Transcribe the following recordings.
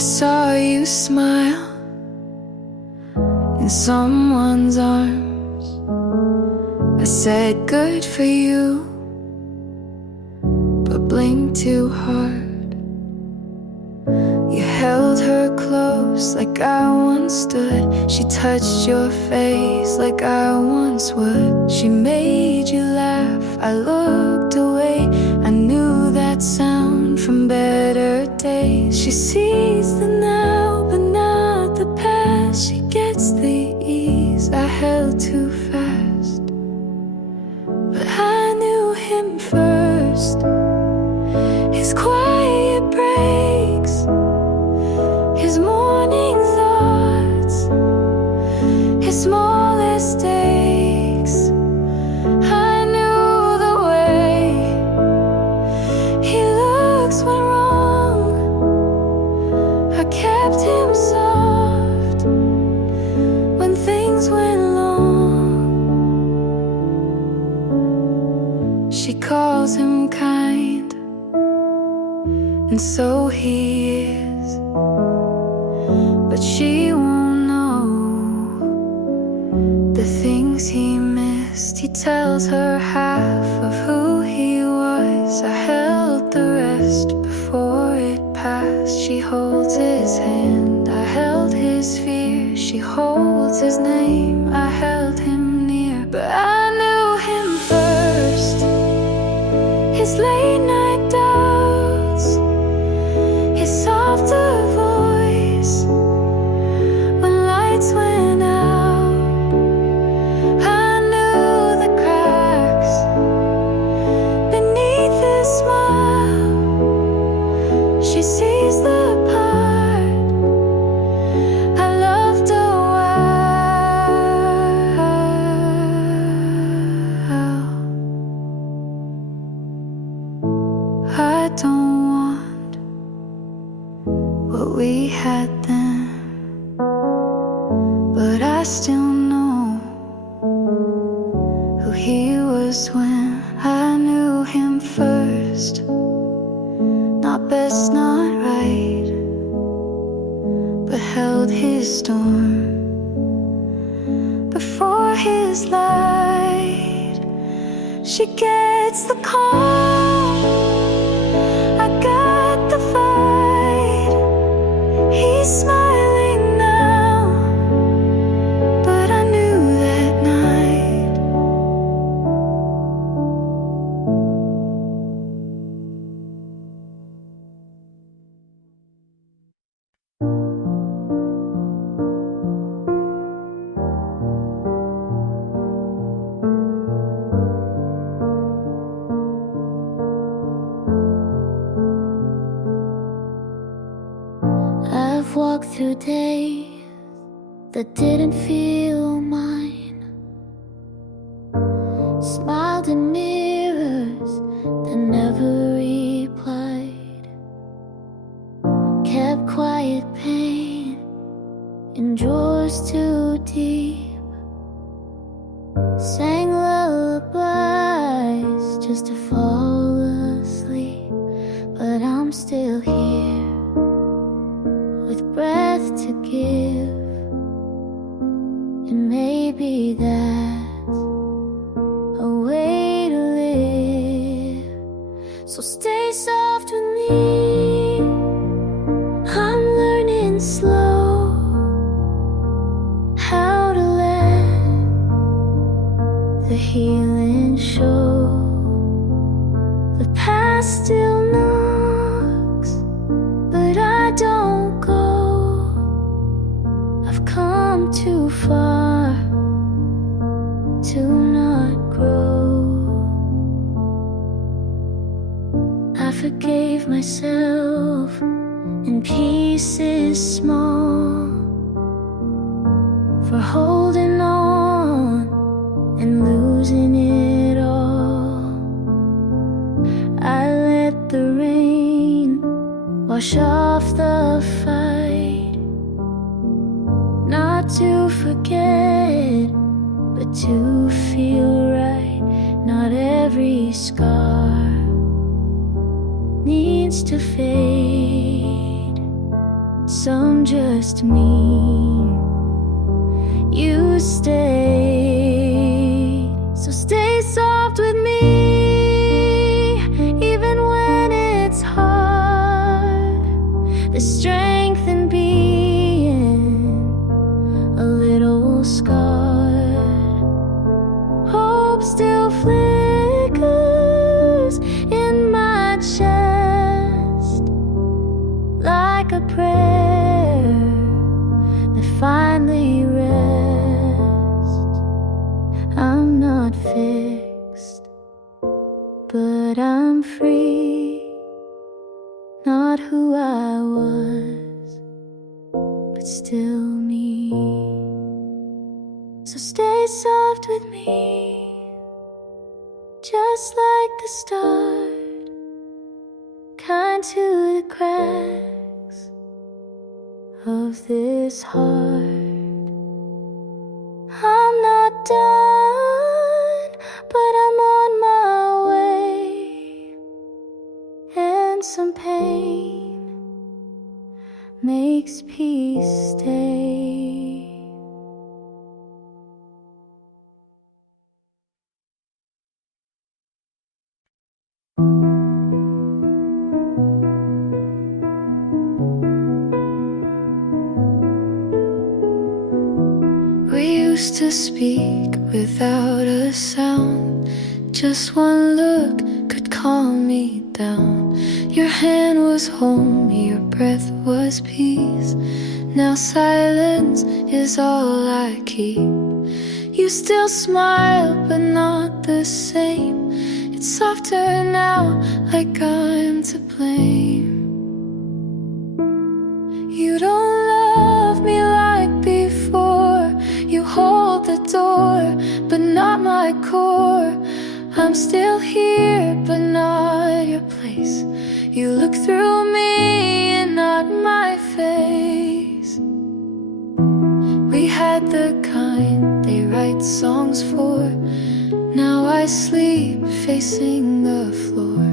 saw you smile in someone's arms. I said good for you, but blinked too hard. You held her close like I once stood. She touched your face like I once would. She made you laugh, I looked away. I knew that sound from better days. She sees the now, but not the past. She gets the ease I held too fast. But I knew him first. His quiet breaks, his morning thoughts, his smallest aches. I knew the way he looks when wrong. I kept him soft when things went long. She calls him kind, and so he is, but she won't know the things he missed. He tells her half of who he was. I held the rest before it passed. She holds his hand, I held his fear. She holds his name, I held him near. But I knew him first. His late night doubts, his softer voice when lights went out. I knew the cracks beneath his smile. She sees the part I loved a while. I don't want what we had then, but I still know who he was when I knew him first. Not best, not right, but held his storm before his light. She gets the call, I got the fight. He's smiling now, but I knew that night. I've walked through days that didn't feel mine, smiled in mirrors that never replied, kept quiet pain in drawers too deep, sang lullabies just to fall asleep. But I'm still here with breath to give, and maybe that's a way to live. So stay soft with me, I'm learning slow how to let the healing show. The past still knocks, but I don't go. I've come too far to not grow. I forgave myself in pieces small for holding on and losing it all. I let the rain wash off the fight, not to forget, but to feel right. Not every scar needs to fade some just mean you stay. So stay soft with me, even when it's hard. The strength in being a little scarred. Hope still flickers in my chest, like a prayer that finally rests. I'm not fixed, but I'm free. Not who I was, but still me. So stay soft with me, just like the start, kind to the cracks of this heart. I'm not done, but I'm on my way, and some pain makes peace stay. We used to speak without a sound. Just one look could calm me down. Your hand was home, your breath was peace. Now silence is all I keep. You still smile, but not the same. It's softer now, like I'm to blame. You don't love me like before. You hold the door, but not my core. I'm still here, but not your place. You look through me and not my face. We had the kind they write songs for. Now I sleep facing the floor.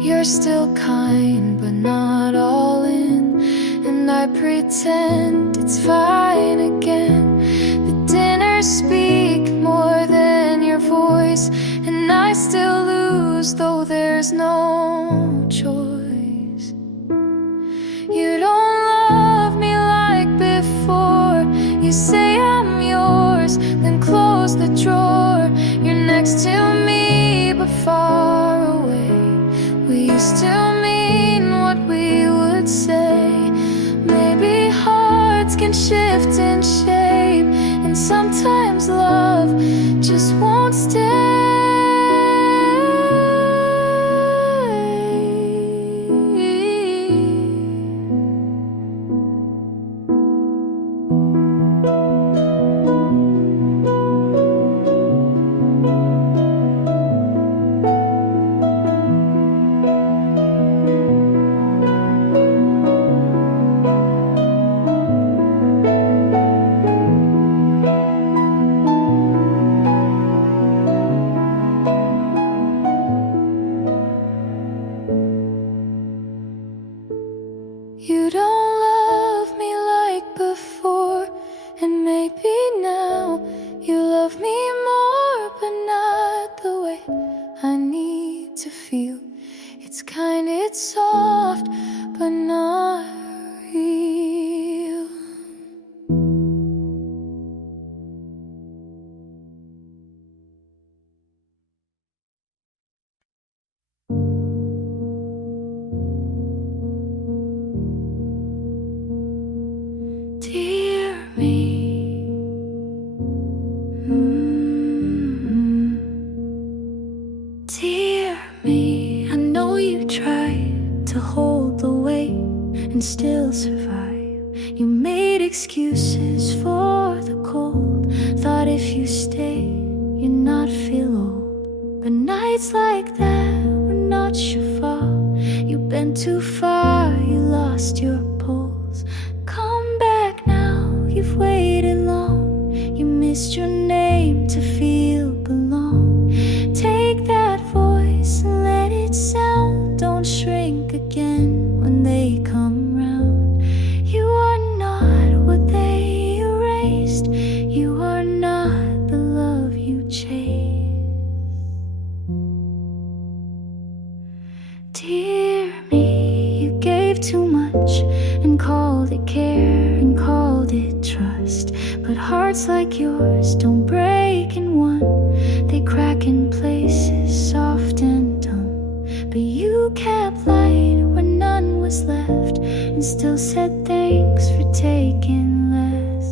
You're still kind, but not all in. And I pretend it's fine again. The dinners speak more than your voice, and I still lose, though there's no choice. You don't love me like before. You say I'm yours, then close the drawer. You're next to me, but far away. We used to mean what we would say. Maybe hearts can shift in shape, and sometimes love just won't stay. You don't love me like before, and maybe now you love me more, but not the way I need to feel. It's kind, it's soft, but not real. Dear me, dear me, I know you tried to hold the weight and still survive. You made excuses for the cold, thought if you stay, you'd not feel old. But nights like that were not your fault. You've been too far, you lost your pulse. Come back now, you've waited long. You missed your name to feel belong. Take that voice and let it sound. Don't shrink again when they come round. You called it care and called it trust. But hearts like yours don't break in one, they crack in places soft and dumb. But you kept light when none was left, and still said thanks for taking less.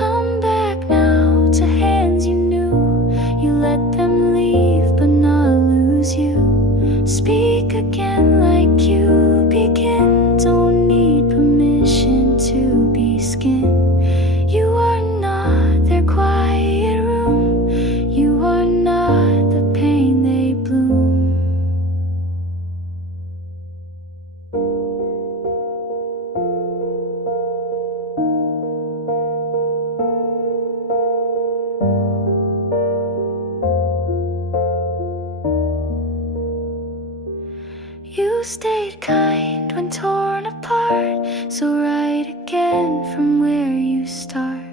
Come back now to hands you knew, you let them leave but not lose you. Speak again like you begin, don't need permission to be skin. You are not their quiet room, you are not the pain they bloom. You stayed kind when torn apart, so write again from where you start.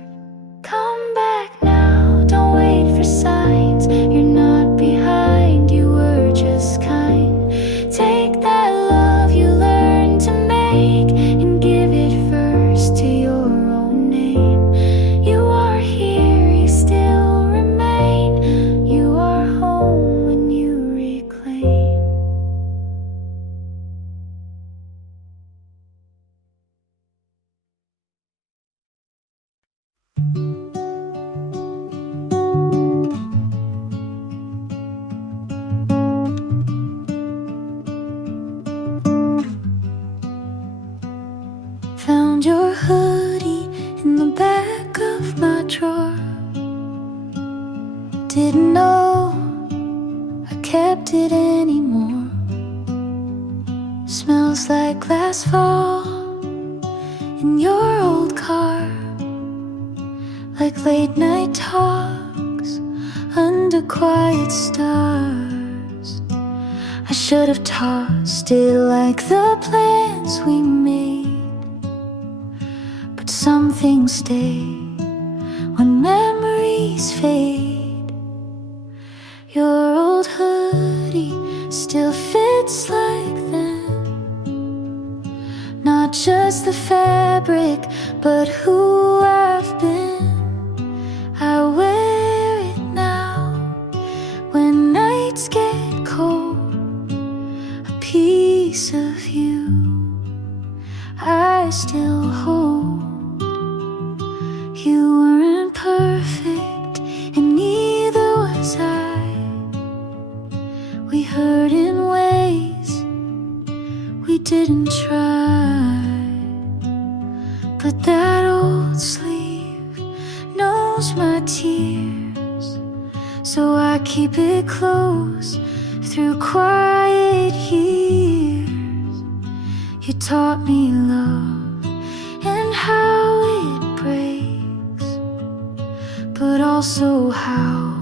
Come back now, don't wait for signs, you're not behind, you were just kind. Take that love you learned to make and give it first to your own name. You are here, you still remain, you are home when you reclaim. Found your hoodie in the back of my drawer. Didn't know I kept it anymore. Smells like last fall in your old car, like late night talks under quiet stars. I should have tossed it like the plans we made, but some things stay when memories fade. Your old hoodie still fits like then, not just the fabric, but who I've been. I wear it now when nights get cold, a piece of you I still hold. You weren't perfect, and neither was I. We hurt in ways we didn't try. But that old sleeve knows my tears, so I keep it close through quiet years. You taught me love and how it breaks, but also how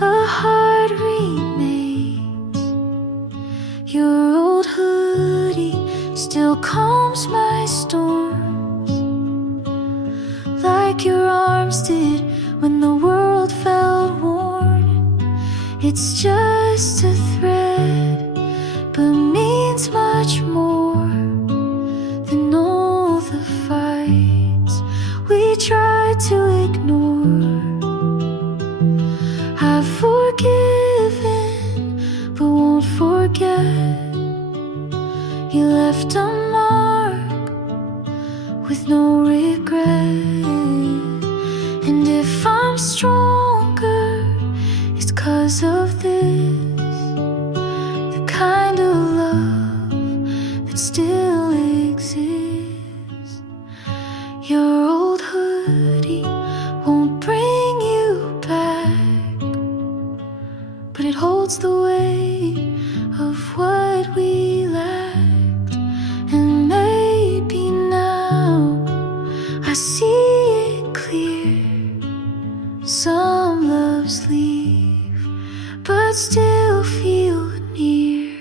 a heart remakes. Your old hoodie still calms my storms, like your arms did when the world felt worn. It's just a thread, but means much more than all the fights we tried to ignore. I've forgiven, but won't forget. You left a mark with no regret. And if I'm stronger, it's 'cause of this, the kind of love that still exists. Your old hoodie won't bring you back, but it holds the weight of what we lacked. And maybe now I see it clear. Some loves leave, but still feel near.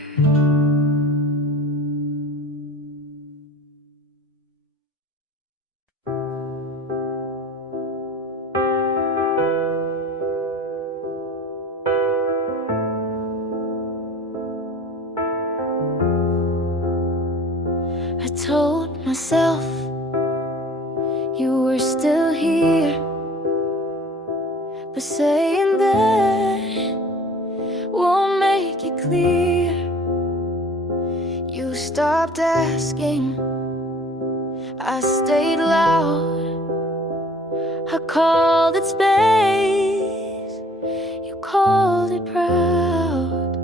I told myself stopped asking. I stayed loud. I called it space, you called it proud.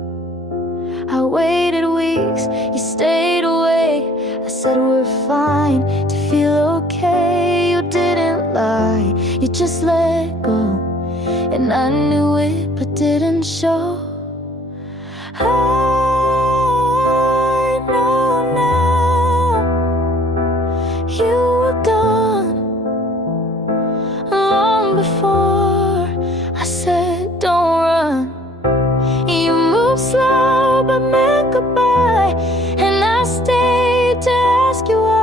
I waited weeks, you stayed away. I said we're fine, to feel okay. You didn't lie, you just let go. And I knew it, but didn't show. I know now you were gone long before I said don't run. You moved slow but meant goodbye, and I stayed to ask you why.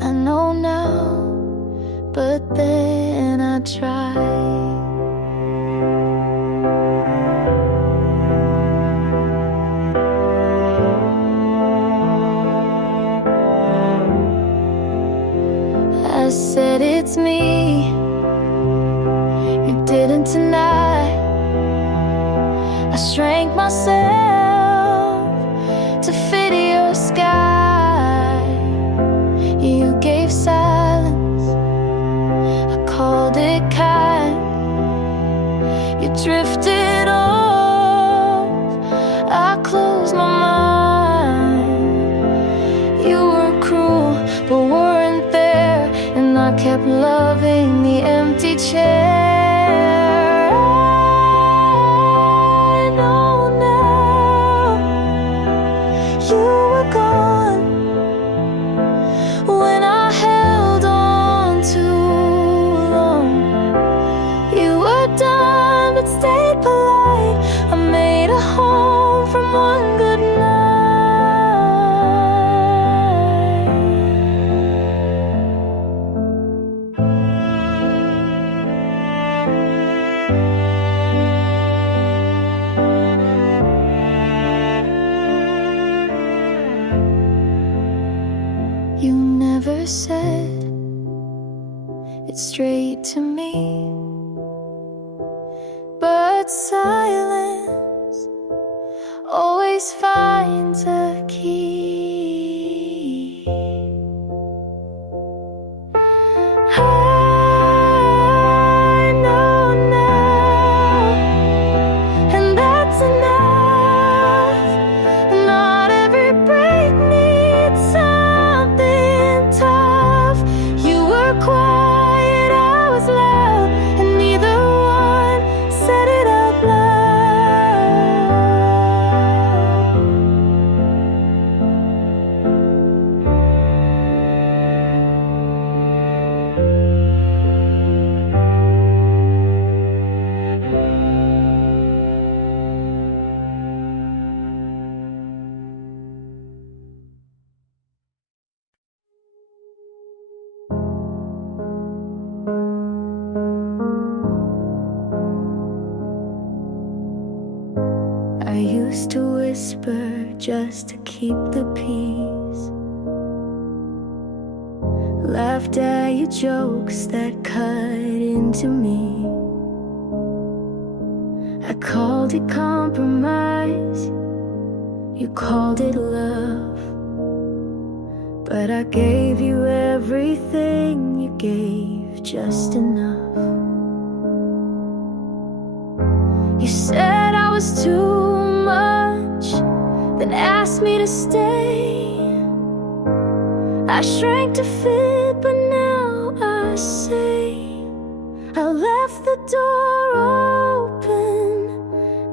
I know now, but then I tried. I said it's me, you didn't deny. I shrank myself to fit your sky. You gave silence, I called it kind. You drifted off, I closed my mind. You were cruel, but weren't there, and I kept loving the empty chair. I know now you were gone when I held on too long. You were done but stayed polite. I made a home from one good night. You never said it straight to me, but silence always finds a key. I know now, and that's enough. Not every break needs something tough. You were quiet, I was loud, and neither one said it out loud. I used to whisper just to keep the peace. Laughed at your jokes that cut into me. I called it compromise, you called it love. But I gave you everything, you gave just enough. You said I was too much, then asked me to stay. I shrank to fit, but now I say I left the door open,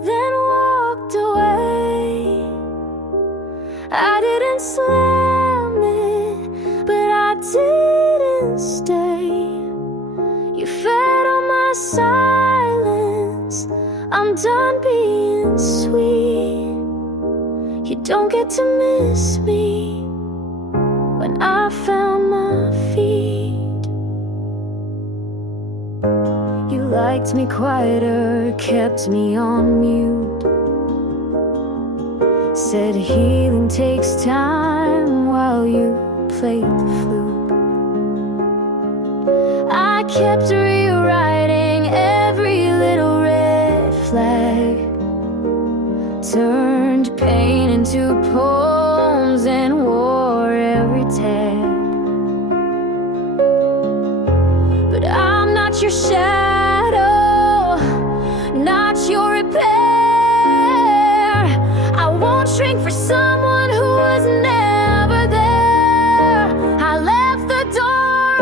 then walked away. I didn't slam it, but I didn't stay. You fed on my silence, I'm done being sweet. You don't get to miss me when I found my feet. You liked me quieter, kept me on mute. Said healing takes time while you played the flute. I kept rewriting every little red flag. into poems and wore every tag. But I'm not your shadow, not your repair. I won't shrink for someone who was never there. I left the door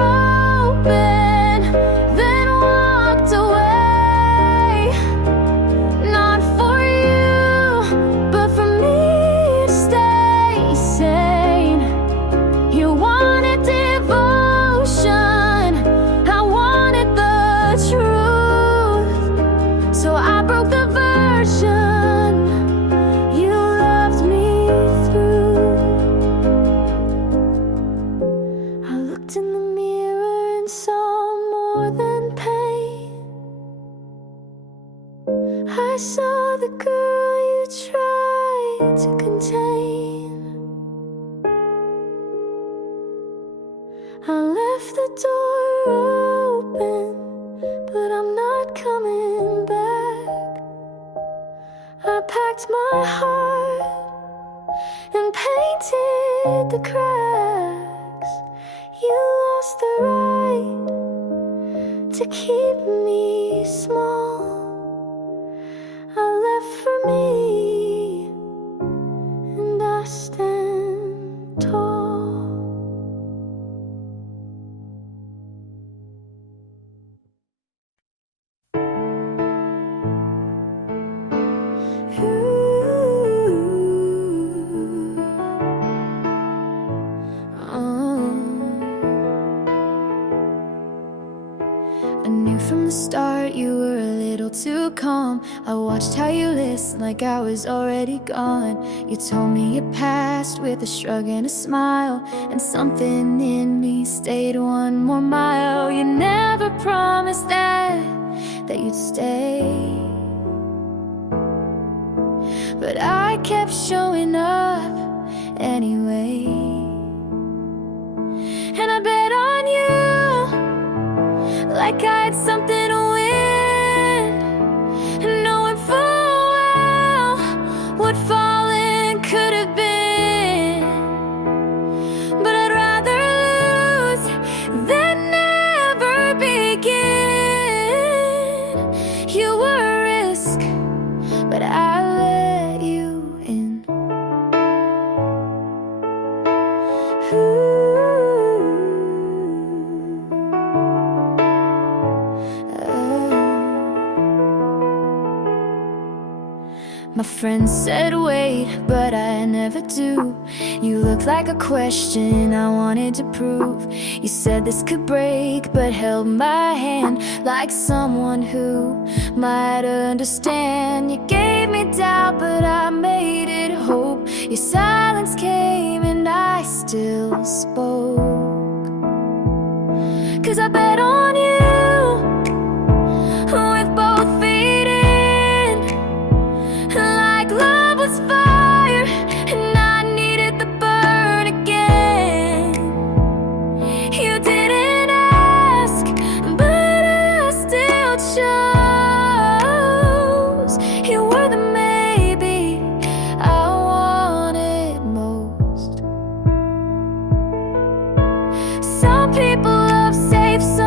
open, then walked away. Not for you, but for me to stay sane. You wanted devotion, I wanted the truth. So I broke the version you loved me through. I looked in the mirror and saw more than pain. I saw the girl you tried to contain. I left the door open, but I'm not coming back. I packed my heart and painted the cracks. You lost the right to keep me small. I left for me, and I stand tall. I knew from the start you were a little too calm. I watched how you listened like I was already gone. You told me your past with a shrug and a smile, and something in me stayed one more mile. You never promised that you'd stay, but I kept showing up anyway. And I bet on you like I had something to win, and knowing full well what falling could have been. But I'd rather lose than never begin. You were a risk, but I let you in. My friends said wait, but I never do. You looked like a question I wanted to prove. You said this could break, but held my hand like someone who might understand. You gave me doubt, but I made it hope. Your silence came and I still spoke. 'Cause I bet on you with both feet in, like love was fire and I needed the burn again. You didn't ask, but I still chose. You were the maybe I wanted most. Some people love safe, some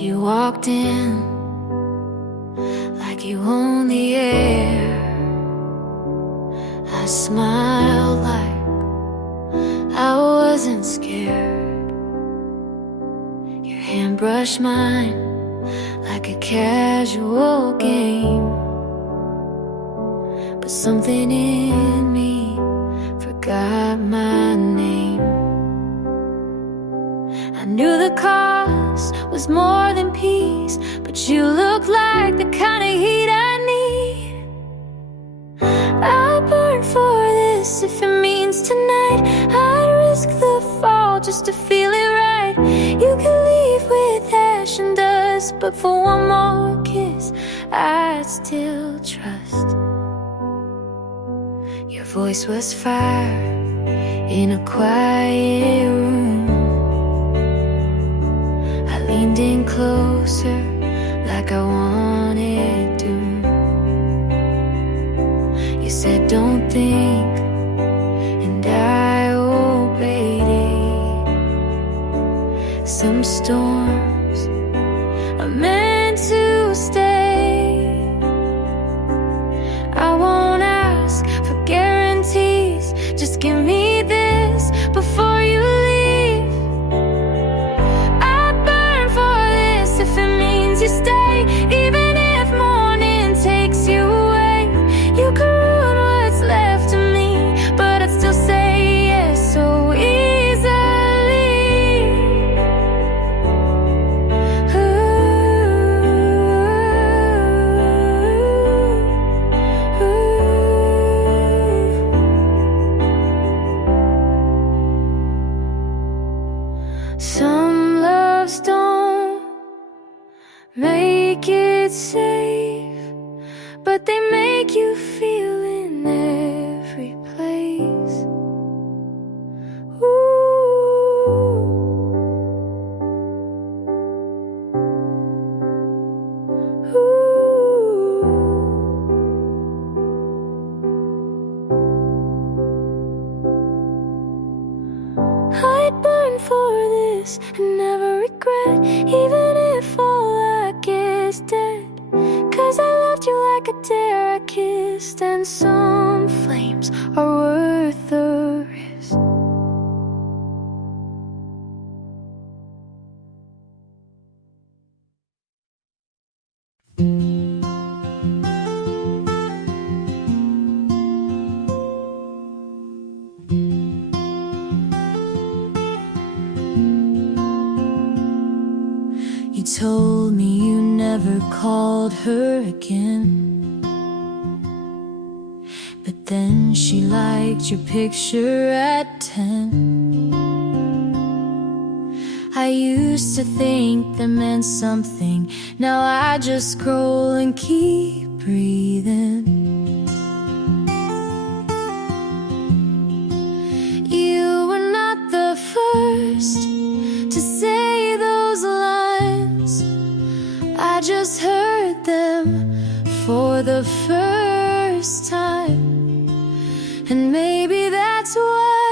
You walked in like you own the air. I smiled like I wasn't scared. Your hand brushed mine like a casual game, but something in me forgot my name. I knew the cost was more than peace, but you look like the kind of heat I need. I'll burn for this if it means tonight. I'd risk the fall just to feel it right. You can leave with ash and dust, but for one more kiss I'd still trust. Your voice was fire in a quiet room. I leaned in closer like I wanted to. You said don't think, and I obeyed it. Some storms are meant to stay. I won't ask for guarantees, just give me this before you leave. I'd burn for this if it means you stay, even if morning takes you away. You can ruin what's left of me, but I'd still say yes so easily. Some loves don't make it safe, but they make you feel in every place. Ooh. I'd burn for this and never regret, even if all I get is dead. 'Cause I loved you like a dare I kissed, and some flames are worth the risk. You told me you never called her again, but then she liked your picture at 10. I used to think that meant something, now I just scroll and keep breathing. You were not the first to say those lines, I just heard them for the first time. And maybe that's why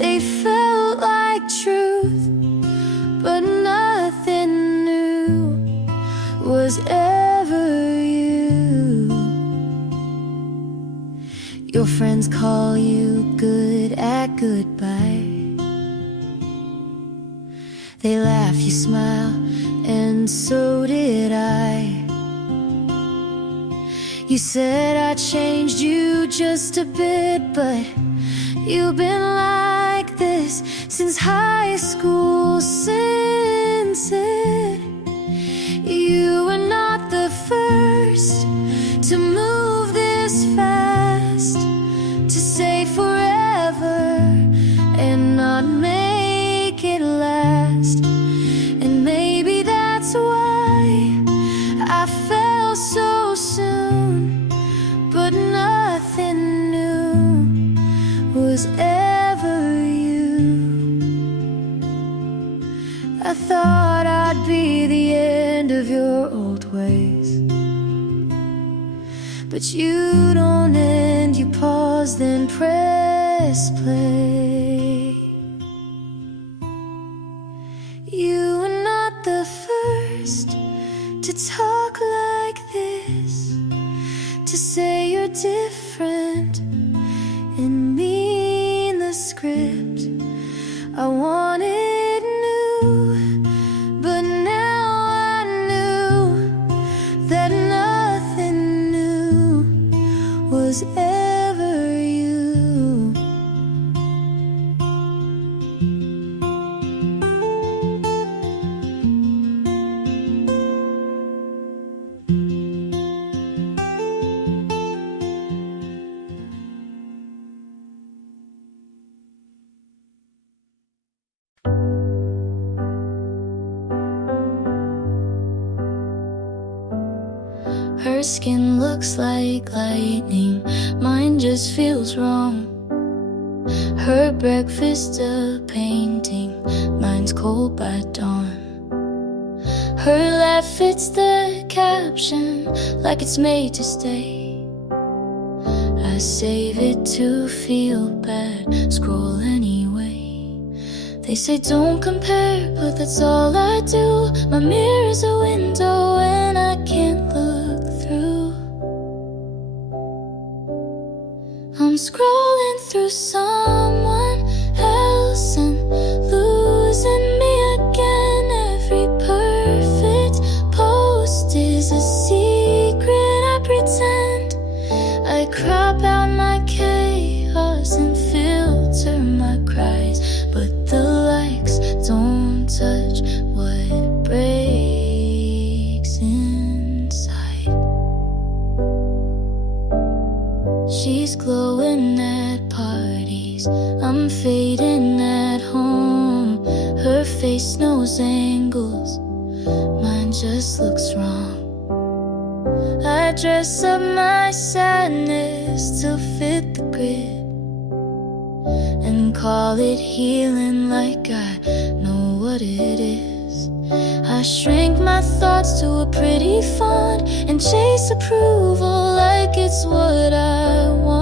they felt like truth, but nothing new was ever you. Your friends call you good at goodbye. They laugh, you smile, and so did I. You said I changed you just a bit, but you've been like this since high school, since it. You were not the first to move this fast, to say forever and not make it last. And maybe that's why I fell so soon, but nothing new was ever you. I thought I'd be the end of your old ways, but you don't end, you pause, then press play. You were not the first talk like this to say you're different and mean the script I wanted new, but now I knew that nothing new was ever you. Her skin looks like lightning, mine just feels wrong. Her breakfast a painting, mine's cold by dawn. Her laugh fits the caption like it's made to stay. I save it to feel bad, scroll anyway. They say don't compare, but that's all I do. My mirror's a window and I can't look through. I'm scrolling through someone else and losing me again. Every perfect post is a secret I pretend. I crop out my chaos and filter my cries, but the likes don't touch what breaks inside. She's glowing at parties, I'm fading at home. Her face knows angles, mine just looks wrong. I dress up my sadness to fit the grid and call it healing like I know what it is. I shrink my thoughts to a pretty font and chase approval like it's what I want.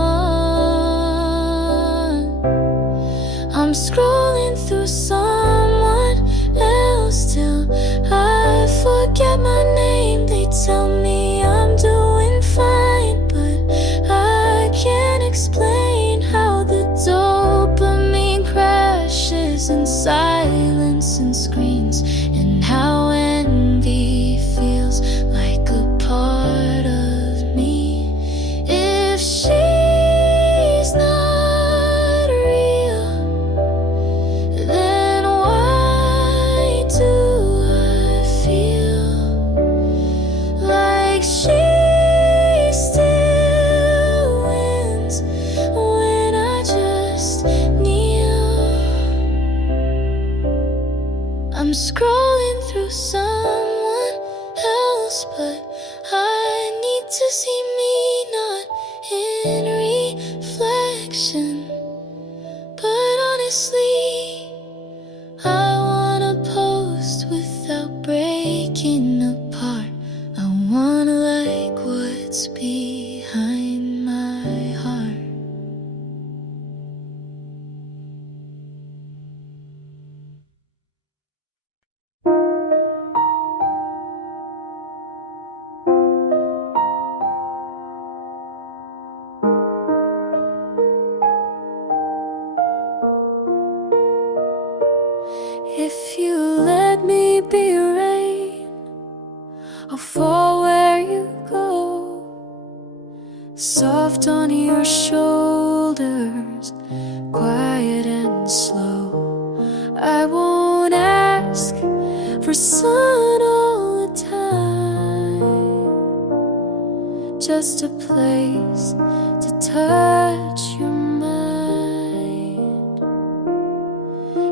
I'm scrolling through someone else till I forget my name. They tell me I'm doing fine, but I can't explain how the dopamine crashes in silence and screens, and how envy feels like a part of me. If she's not real, then why do I feel like she still wins when I just kneel? I'm scrolling through someone else, but I need to see me not in reflection. But honestly, I wanna post without breaking apart. I wanna like what's behind my heart. If you let me be rain, I'll fall where you go, soft on your shoulders, quiet and slow. I won't ask for sun all the time, just a place to touch your mind.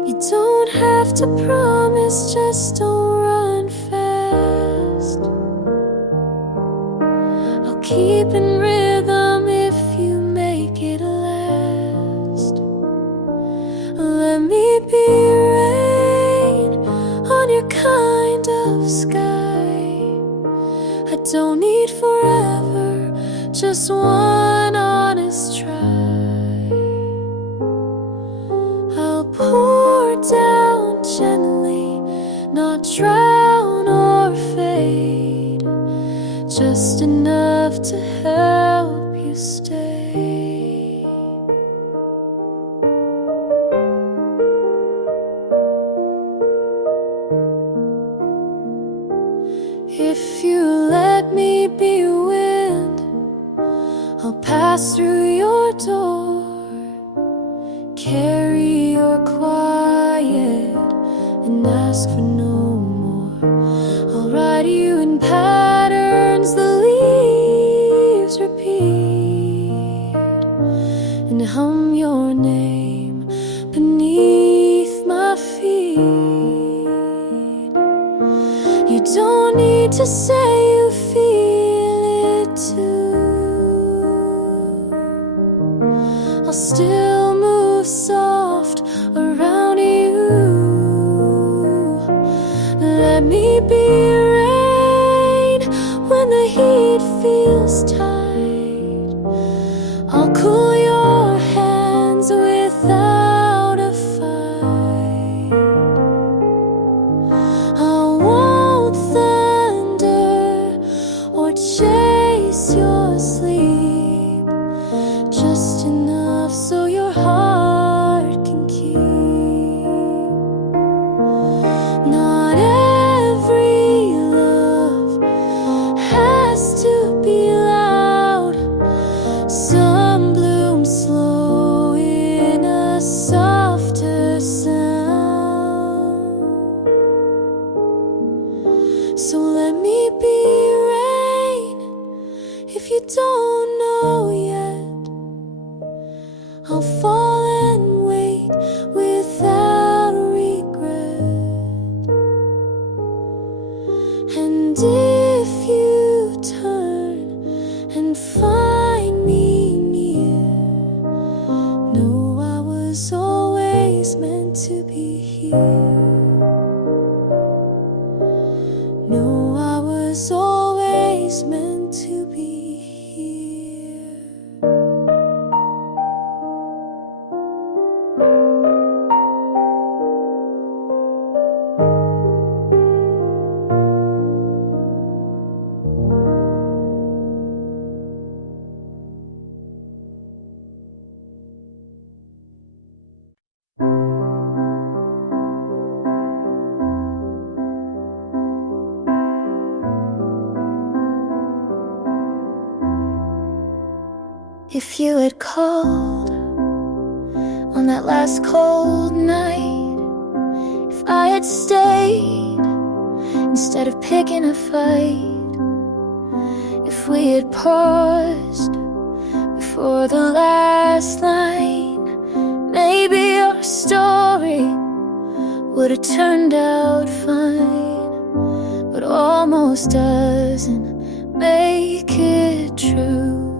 You don't have to promise, just don't run fast. I'll keep in rhythm if you make it last. Let me be rain on your kind of sky. I don't need forever, just one honest try. I'll pour down gently, not drown or fade. to help you stay. If you let me be wind, I'll pass through your door, carry your quiet and ask for no more. I'll write you in patterns the leaves repeat, and hum your name beneath my feet. You don't need to say you feel it too. I'll still move soft around you. Let me be rain when the heat feels tight. I'll cool your hands without a fight. I won't thunder or chase your sleep, just enough so your heart can keep. Not every love has to be loud. Some bloom slow in a softer sound. So let me be rain if you don't know yet. I'll fall and wait without regret. And if you turn and find me near, know I was always meant to be here. Know I was always meant to be here. If you had called on that last cold night, if I had stayed instead of picking a fight, if we had paused before the last line, maybe our story would have turned out fine. But almost doesn't make it true.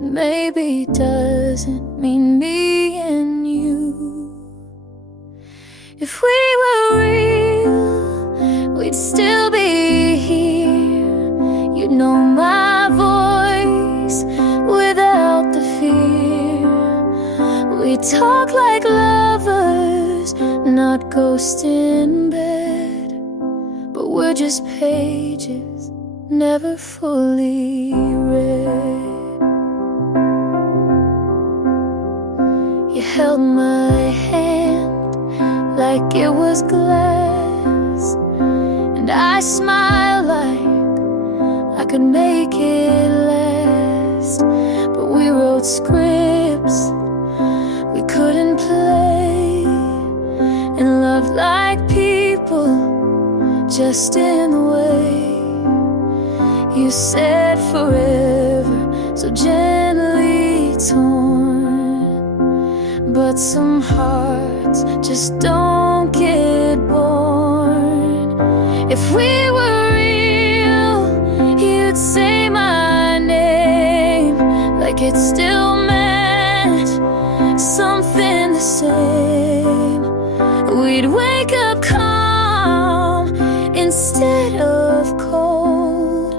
Maybe doesn't mean me and you. If we were real, we'd still be here. You'd know my voice without the fear. We'd talk like lovers, not ghosts in bed. But we're just pages never fully read. You held my hand like it was glass, and I smiled like I could make it last. But we wrote scripts we couldn't play, and loved like people just in the way. You said forever, so gently torn, but some hearts just don't get born. If we were real, you'd say my name like it still meant something the same. We'd wake up calm instead of cold,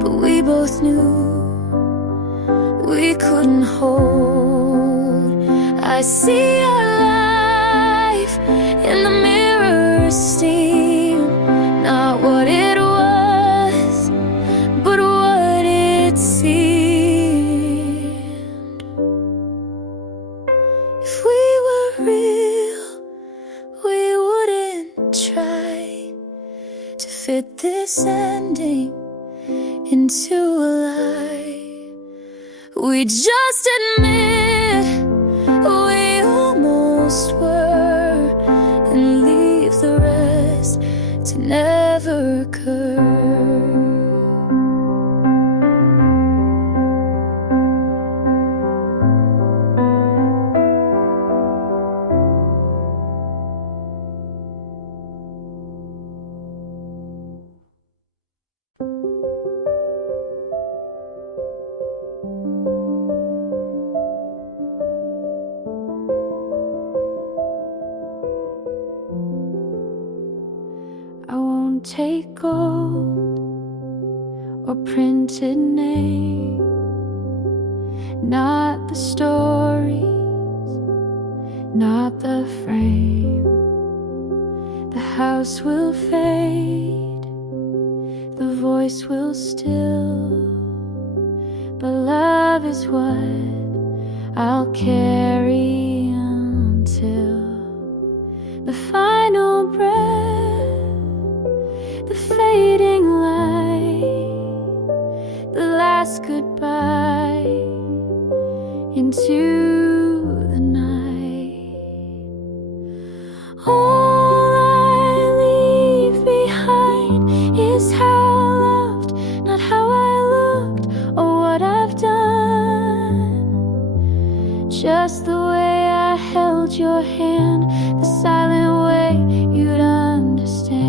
but we both knew we couldn't hold. I see our life in the mirror steam, not what it was, but what it fit this ending into a lie. We just admit we almost were, and leave the rest to never occur. I won't take gold or printed name, not the stories, not the frame. The house will fade, the voice will still, but love is what I'll carry until the final breath, the fading light, the last goodbye into the night. All I leave behind is how I loved, not how I looked or what I've done. Just the way I held your hand, the silent way you'd understand.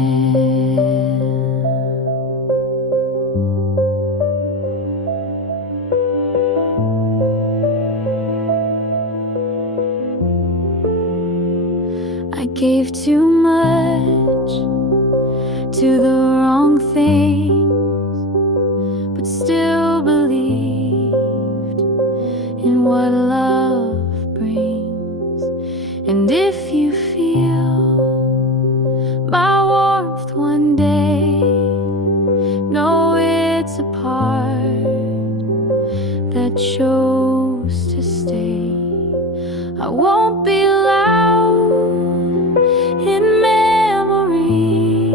I gave too much to the wrong things, but still believed in what love brings. And if you feel my warmth one day, know it's a part that chose to stay. I won't be loud in memory,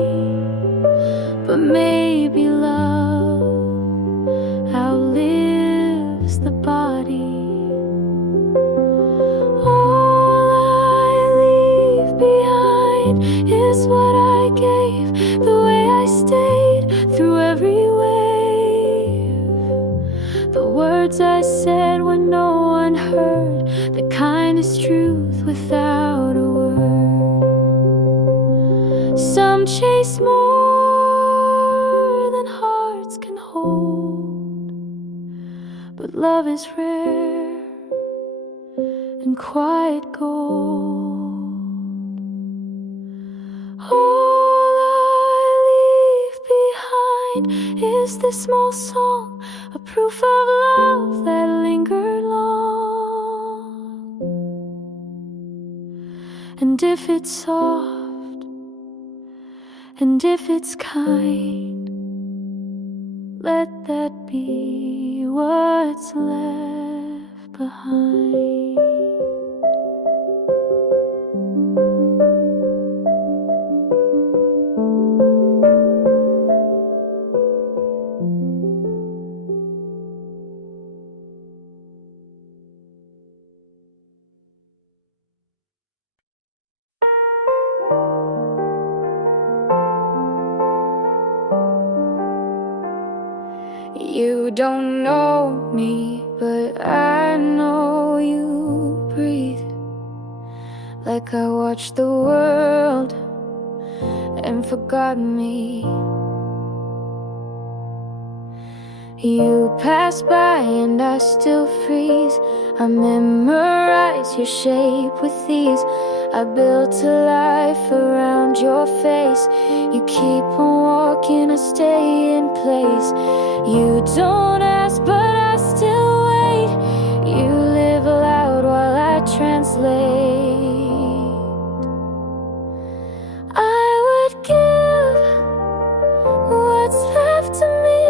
but maybe love outlives the body. All I leave behind is what I gave, the way I stayed through every wave, the words I said when no one heard, the kindest truth without a word. Some chase more than hearts can hold, but love is rare and quiet gold. All I leave behind is this small song, a proof of love that lingered long. And if it's soft, and if it's kind, let that be what's left behind. You don't know me, but I know you breathe. Like I watched the world and forgot me. You pass by and I still freeze. I memorize your shape with ease. I built a life around your face. You keep on walking, I stay in place. You don't ask, but I still wait. You live aloud while I translate. I would give what's left of me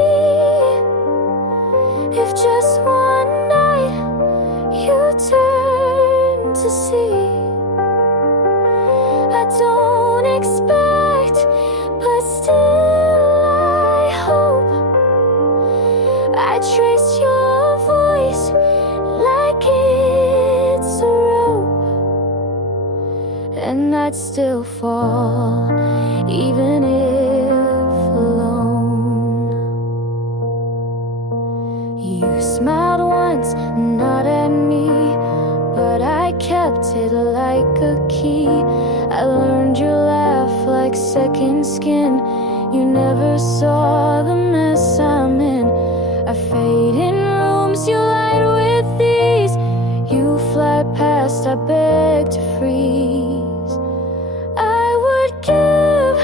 if just one night you turn to see. I don't expect, but still still fall, even if alone. You smiled once, not at me, but I kept it like a key. I learned your laugh like second skin. You never saw the mess I'm in. I fade in rooms you light with these. You fly past, I beg to freeze. I would give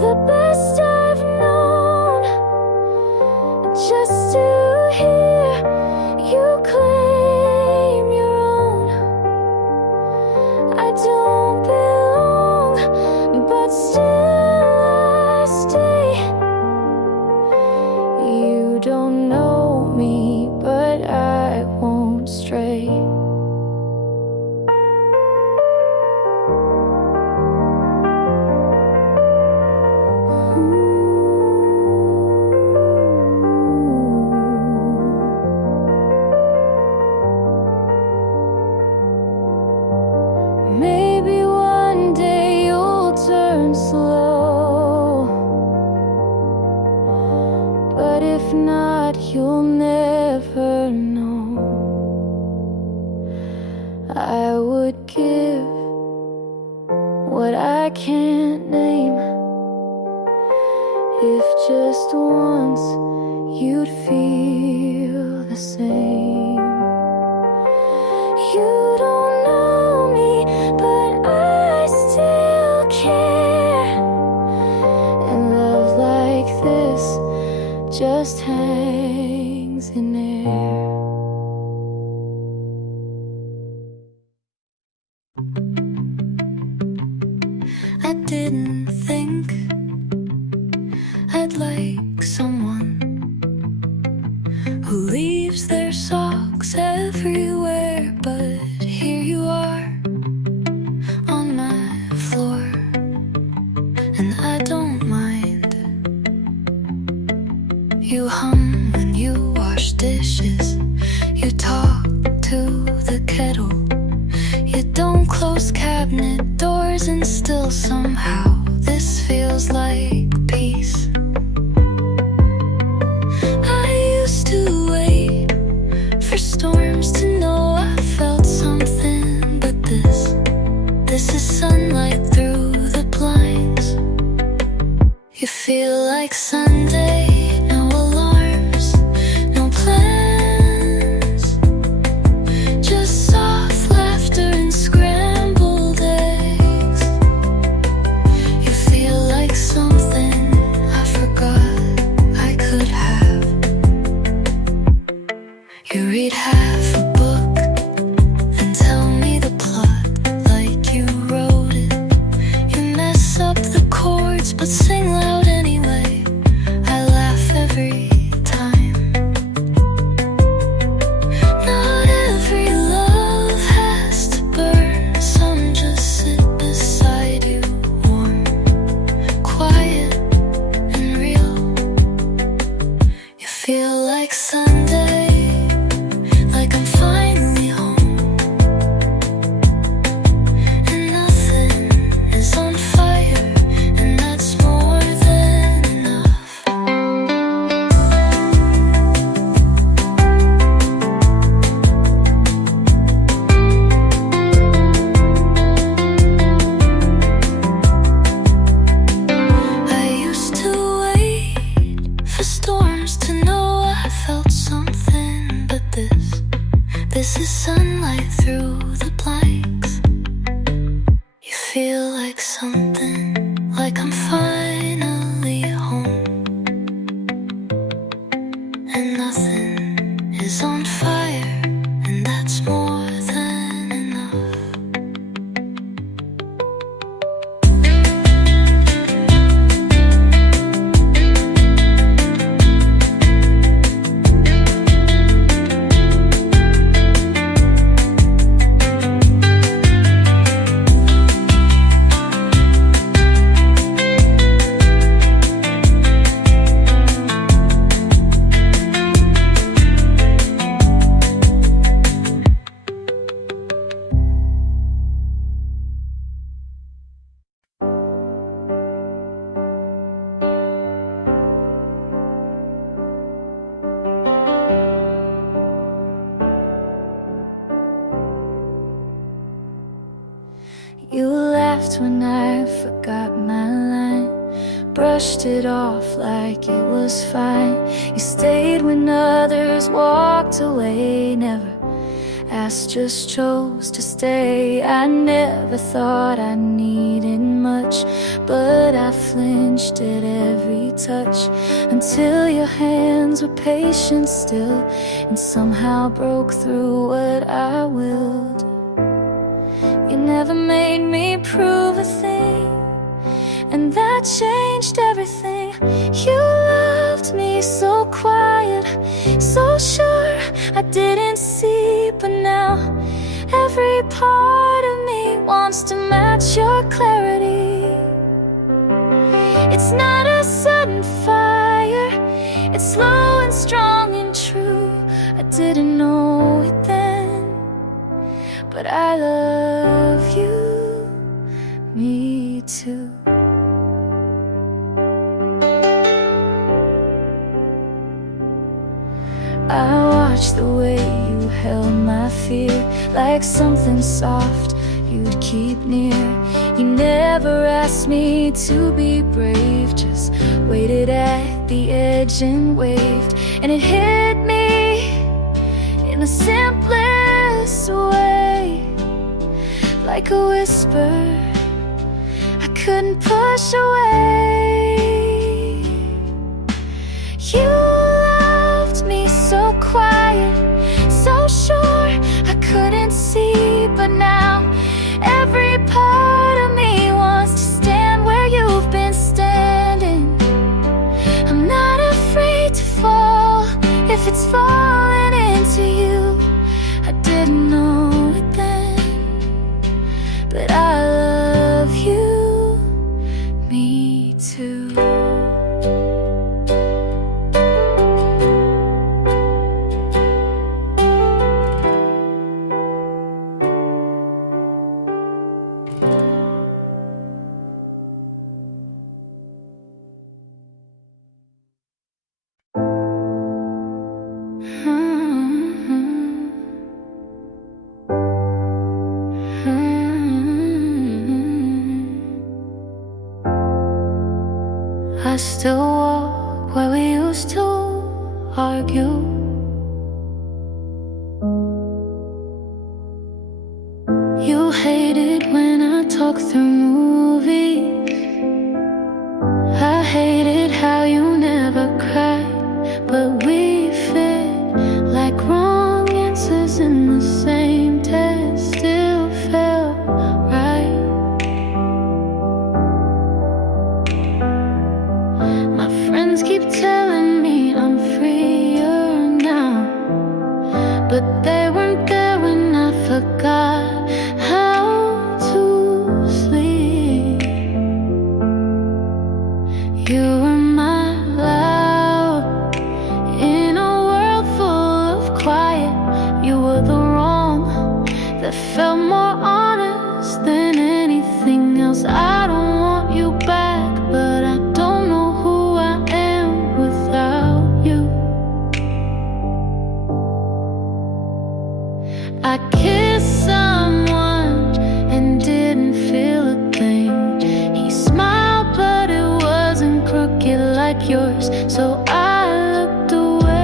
the best I've known just to hear you claim your own. I don't belong, but still I stay. You don't know me, but I won't stray. Maybe one day you'll turn slow, but if not, you'll never know. I would give what I can't name, if just once you'd feel the same. You don't know me, but I still care. And love like this just hangs in air. I didn't think I'd like someone who leaves their socks everywhere, but here you are on my floor, and I don't mind. You hum when you wash dishes, you talk to the kettle, you don't close cabinet doors, and still somehow this feels like peace. I used to wait for storms to know I felt something, but this is sunlight through the blinds. You feel like Sunday, no alarms, no plans, just soft laughter and scrambled eggs. You feel like something I forgot I could have. You read half a book and tell me the plot like you wrote it. You mess up the chords but sing loud anyway. I laugh every time. Not every love has to burn. Some just sit beside you, warm, quiet and real. You feel like Sunday, like I'm finally home, and nothing is on fire, and that's more than enough. I used to wait for storms to know I felt something, but this is sunlight through the blanks. You feel like something, like I'm finally home, and nothing is on fire, and that's more than enough. laughed when I forgot my line, brushed it off like it was fine. You stayed when others walked away, never asked, just chose to stay. I never thought I needed much, but I flinched at every touch, until your hands were patient still, and somehow broke through what I willed. You never made me prove a thing, and that changed everything. You loved me so quiet, so sure I didn't see, but now every part of me wants to match your clarity. It's not a sudden fire, it's slow and strong and true. I didn't know it then, but I love you, me too. I watched the way you held my fear, like something soft you'd keep near. You never asked me to be brave, just waited at the edge and waved. And it hit me in the simplest way, like a whisper I couldn't push away. You so quiet, so sure I couldn't see, but now every part of me wants to stand where you've been standing. I'm not afraid to fall if it's falling into you. I didn't know it then, but I love you, me too. I still walk where we used to argue. You hated when I talk through movies. I hated how you never cried, but we fit like wrong answers in the same test. Still felt right. My friends keep telling me I'm freer now, but they weren't there when I forgot how to sleep. You were my loud in a world full of quiet. You were the wrong that felt more honest than anything else. I don't want you back, but I don't know who I am without you. I kissed someone and didn't feel a thing. He smiled, but it wasn't crooked like yours, so I looked away.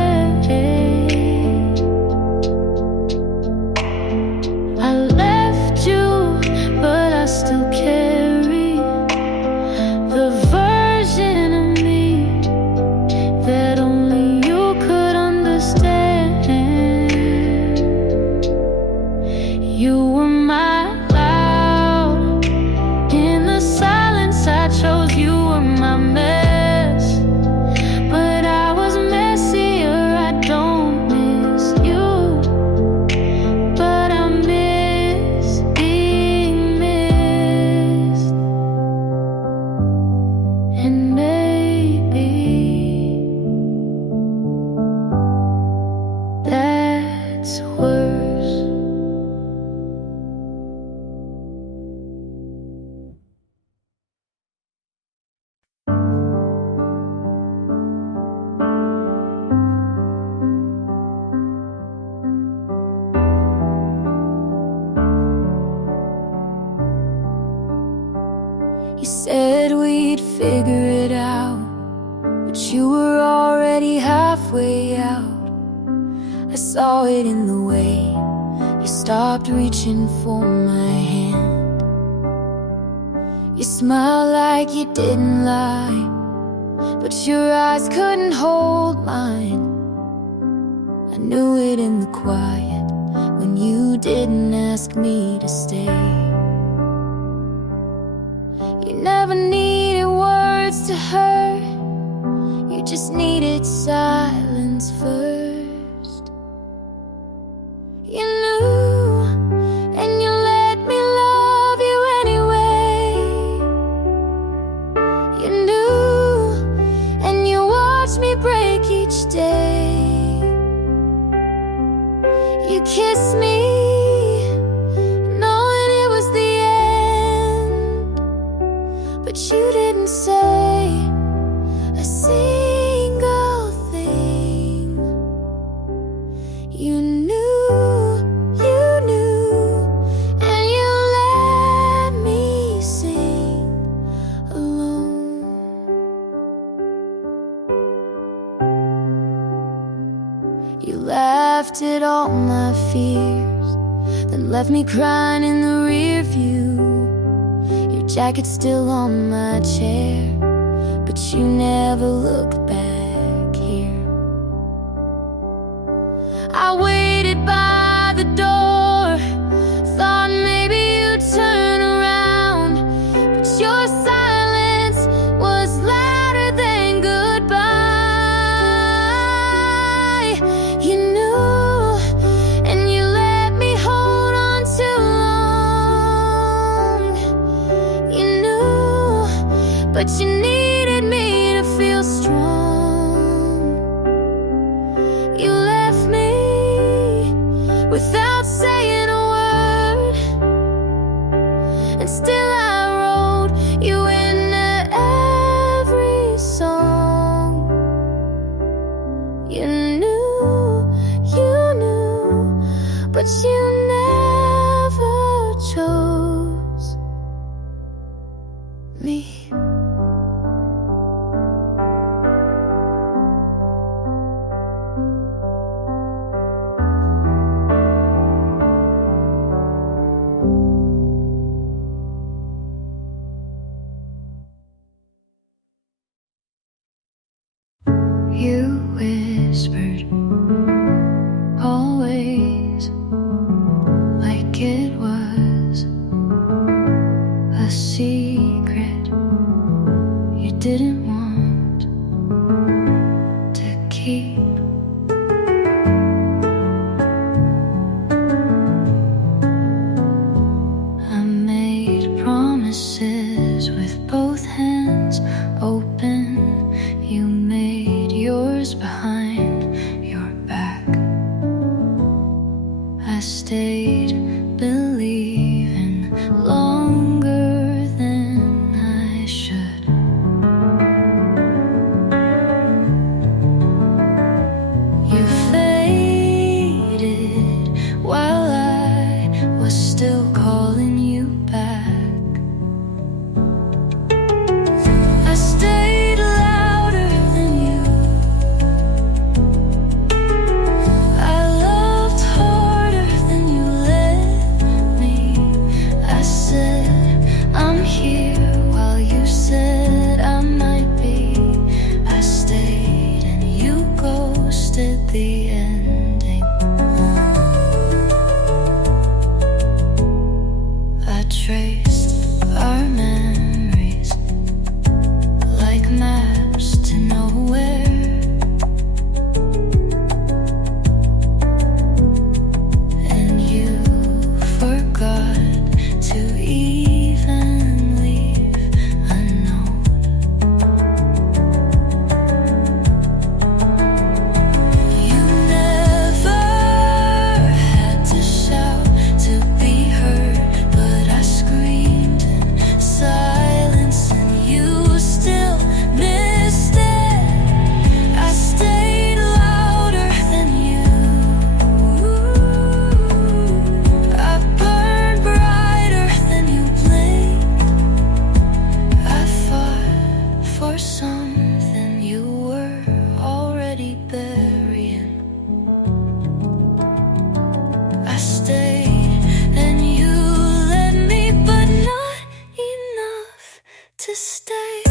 I left you, but I still carry the version of me that only you could understand. You were my loud in the silence I chose. You were my mess, but You said we'd figure it out, but you were already halfway out. I saw it in the way you stopped reaching for my hand. You smiled like you didn't lie, but your eyes couldn't hold mine. I knew it in the quiet when you didn't ask me to stay. You never needed words to hurt, you just needed silence first. You knew, and you let me love you anyway. You knew, and you watched me break each day. You kissed me, knowing it was the end, but you didn't say a single thing. You knew, and you let me sing alone. You laughed at all my fears, then left me crying in the rear view. Your jacket's still on my chair, but you never look back here. I waited by the door, thought maybe you'd turn around, but your silence was louder than goodbye. You knew, and you let me hold on too long. You knew, but you needed me to feel strong. You left me without saying a word, and still I wrote you into every song. You knew, but you never chose me. You whispered, always, like it was a secret you didn't want to keep. I made promises with both hands open. You made yours behind your back. I stayed believing longer than I should. to stay.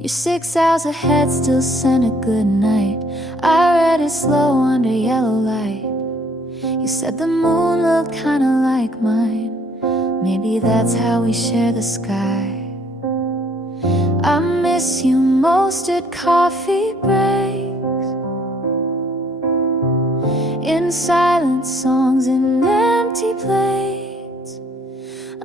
You're 6 hours ahead, still sent a good night. I read it slow under yellow light. You said the moon looked kinda like mine. Maybe that's how we share the sky. I miss you most at coffee breaks, in silent songs and empty plates.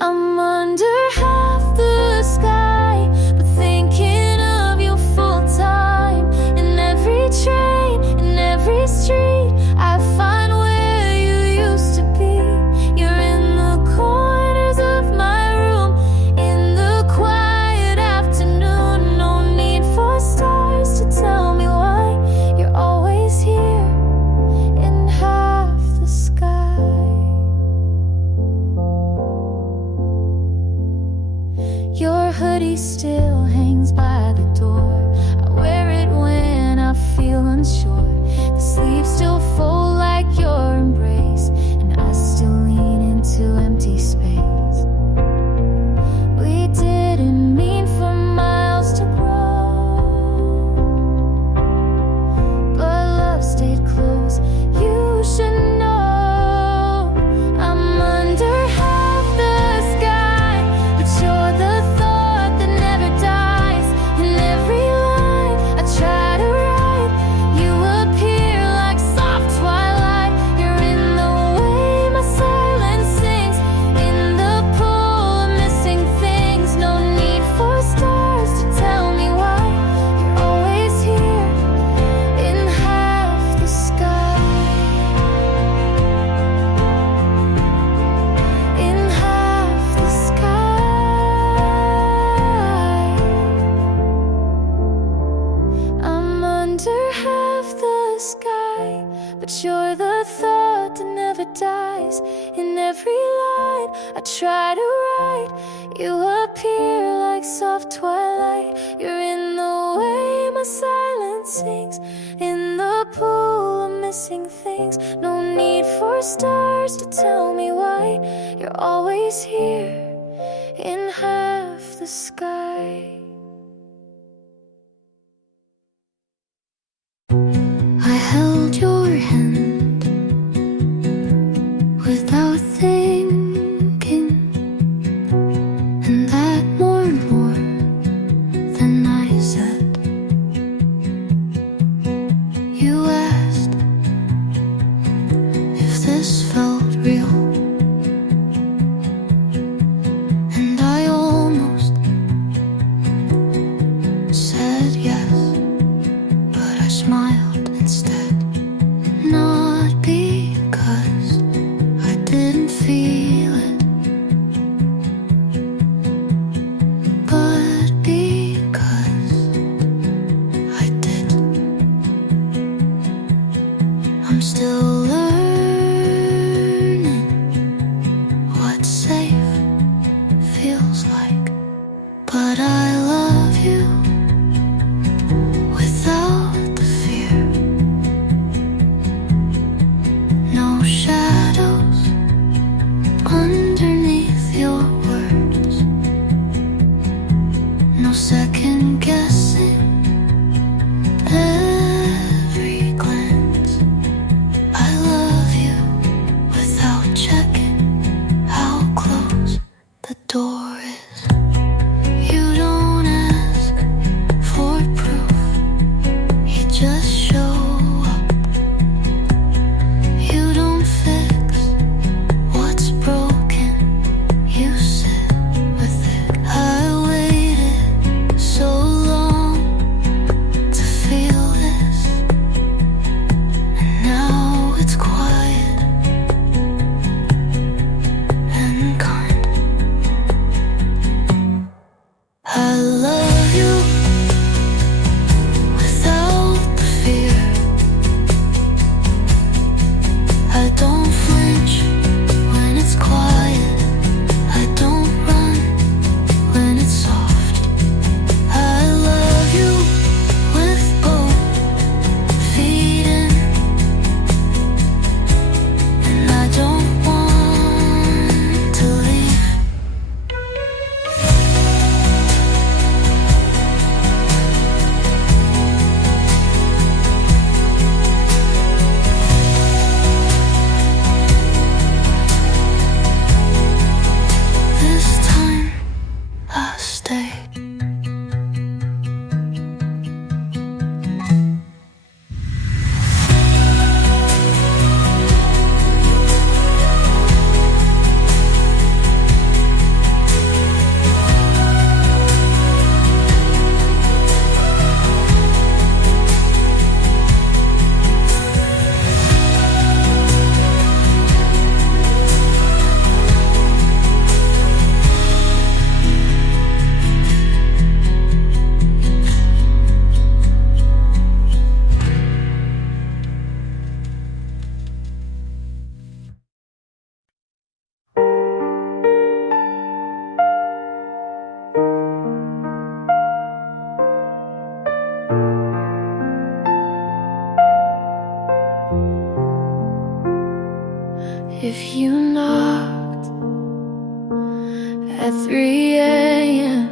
I'm under half the sky, but thinking of you full time. In every train, in every street, I find where you used to be. You're in the corners of my room, in the quiet afternoon. No need for stars to tell me why you're always here in half the sky. Your hoodie still hangs by the door. I wear it when I feel unsure. The sleeves still fold like your embrace, and I still lean into empty space. We didn't mean for miles to grow, but love stayed close. You should know I'm under half the sky, but you're the thought that never dies. In every line I try to write, you appear like soft twilight. You're in the way my silence sings, in the pool of missing things. No need for stars to tell me why you're always here in half the sky. In half the sky. I'm under half the sky, but you're the thought that never dies. In every line I try to write, you appear like soft twilight. You're in the way my silence sings, in the pool of missing things. No need for stars to tell me why you're always here in half the sky. I held your hand without thinking, and that more and more than I said. You asked if this felt real, and I almost If you knocked at 3 a.m.,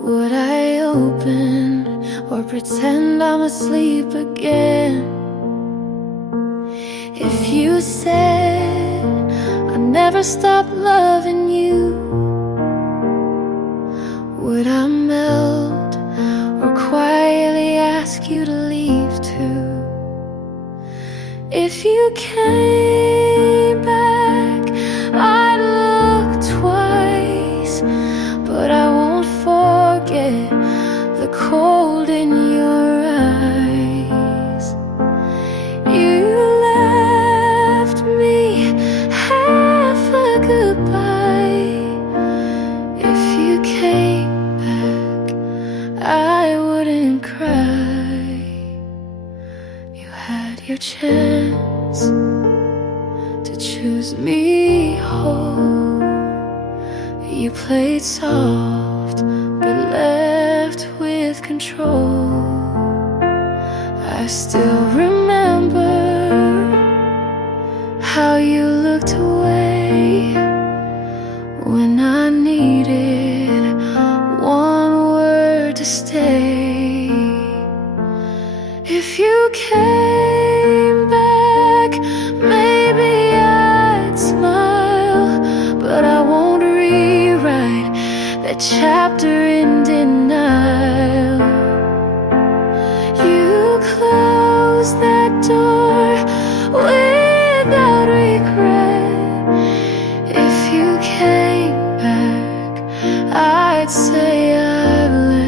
would I open or pretend I'm asleep again? If you said I never stop loving you, would I melt or quietly ask you to leave too? If you came back, I'd look twice, but I won't forget the cold in your eyes. You left me half a goodbye. If you came back, I wouldn't cry. You had your chance to choose me whole. You played soft but left with control. I still remember how you looked away when I needed one word to stay. If you came back, maybe I'd smile, but I won't rewrite that chapter in denial. You closed that door without regret. If you came back, I'd say I've learned.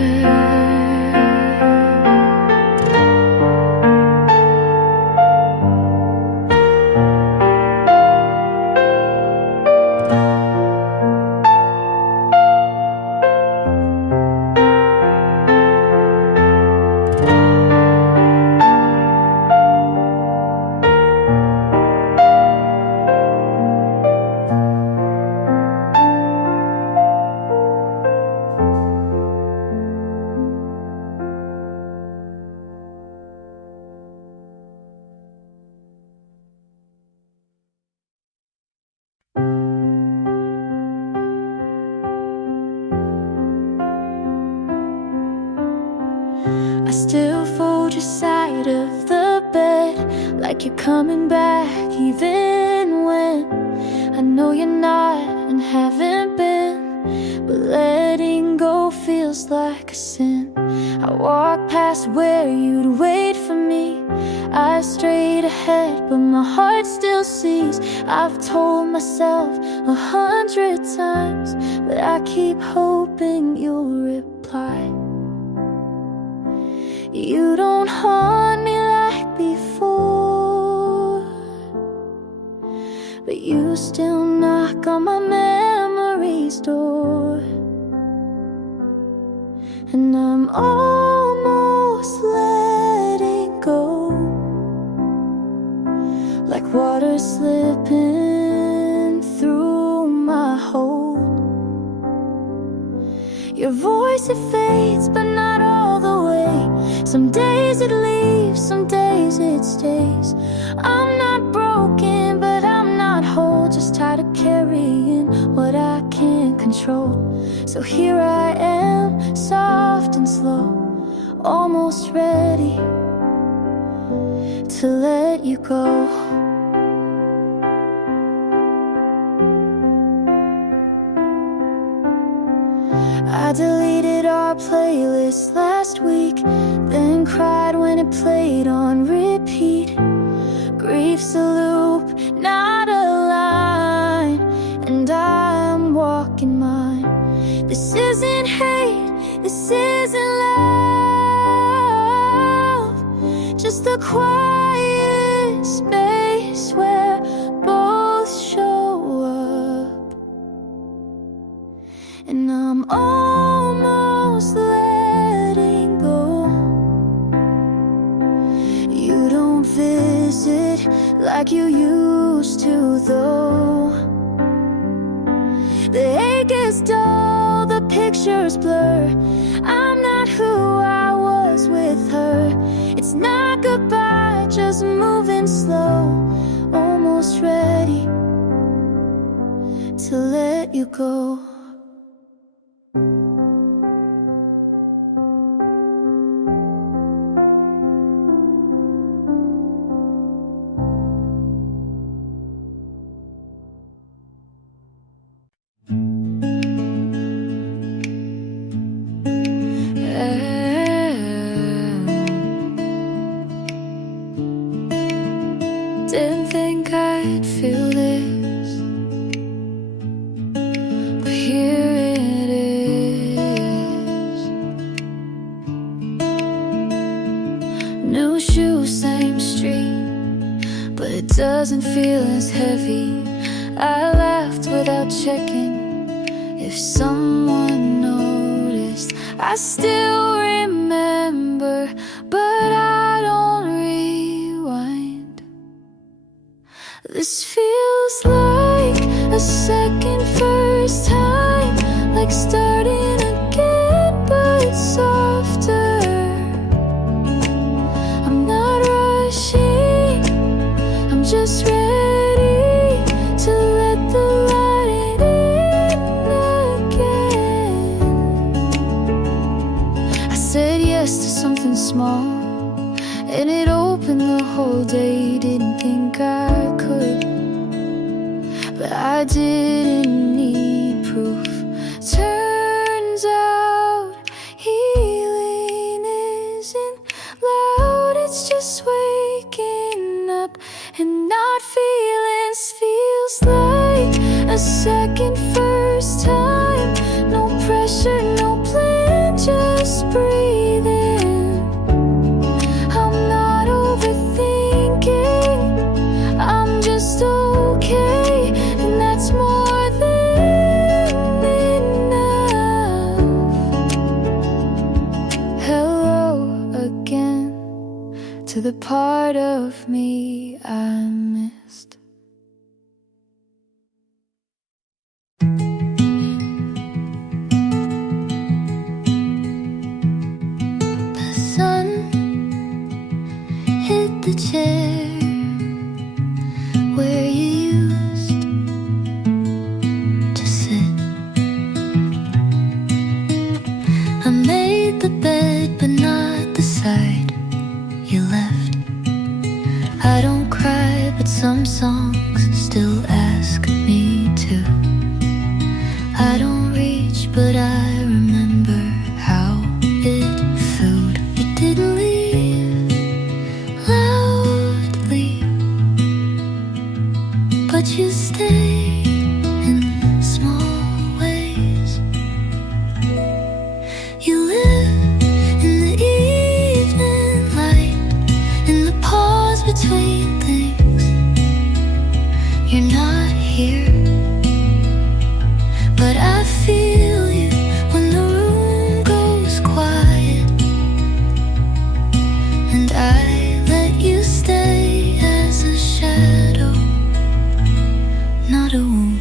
I still fold your side of the bed like you're coming back, even when I know you're not and haven't been. But letting go feels like a sin. I walk past where you'd wait for me. I straight ahead, but my heart still sees. I've told myself 100 times, but I keep hoping you'll reply. You don't haunt me like before, but you still knock on my memory's door. And I'm almost letting go, like water slipping through my hole. Your voice, it fades, but not all the way. Some days it leaves, some days it stays. I'm not broken, but I'm not whole. Just tired of carrying what I can't control. So here I am, soft and slow, almost ready to let you go. I deleted our playlist last week, then cried when it played on repeat. Grief's a loop, not a line, and I'm walking mine. This isn't hate, this isn't love, just the quiet space where both show up. And I'm almost letting go. You don't visit like you used to, though. The ache is dull, the pictures blur. I'm not who I was with her. It's not goodbye, just moving slow. Oh, let you go. Didn't think I'd feel this, but here it is. New shoes, same street, but it doesn't feel as heavy. I laughed without checking if someone noticed. I still remember, but I don't rewind. This feels like a second first time, like starting again, but softer. I'm not rushing, I'm just ready to let the light in again. I said yes to something small, and it opened the whole day. Didn't think I could, but I didn't need proof. Turns out healing isn't loud, it's just waking up and not feelings. Feels like a second first time. No pressure, no plan, just breathing. I'm not overthinking, I'm just okay, and that's more than enough. Hello again to the part of me I missed. The sun hit the chair where you used to sit. I made the bed, but not the side you left. I don't cry, but some songs still ask me to. I don't reach, but I remember how it felt. You didn't leave loudly, but you stay in small ways. You live in the evening light, in the pause between things. You're not here, but I feel you when the room goes quiet, and I let you stay as a shadow, not a wound.